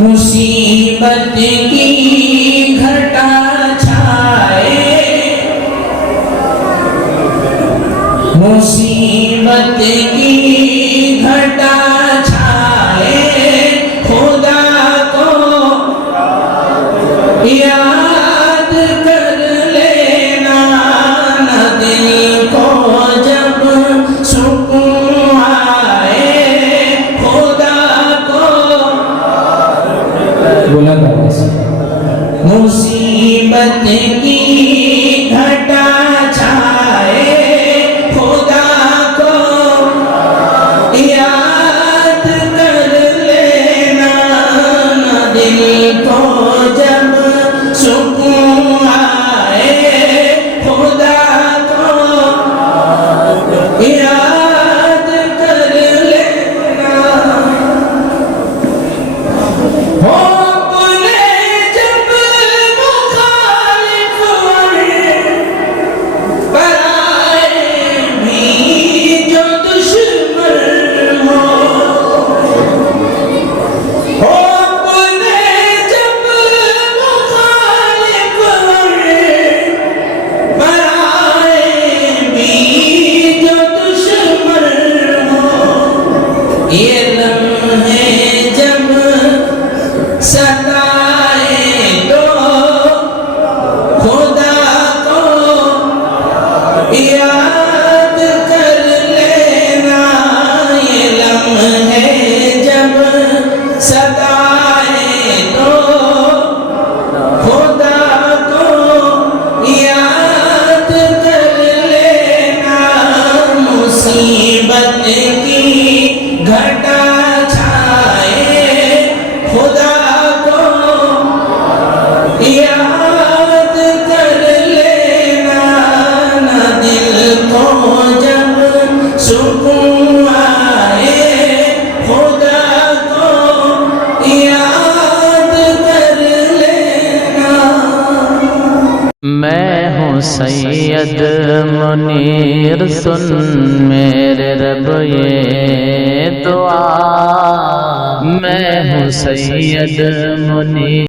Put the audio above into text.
مصیبت کی گھٹا چھائے، مصیبت کی گھٹا چھائے، خدا کو یاد کر لینا، نہ دل کو جب سکون آئے، خدا کو بولا کرتے سے مصیبت کی گھٹا چھائے، خدا کو یاد کر لینا، نہ دل کو جب سکون آئے، خدا کو یاد کر لینا۔ یہ لمحے جب ستائے تو خدا کو یاد کر لینا، یہ لمحے جب ستائے تو خدا کو یاد کر لینا، مصیبت کی گھٹا چھائے، خدا کو یاد کر لینا، نہ دل کو جب سکون آئے، خدا کو یاد کر لینا۔ میں ہوں سید منیر، سن میرے رب یہ دعا، میں ہوں سید منیر۔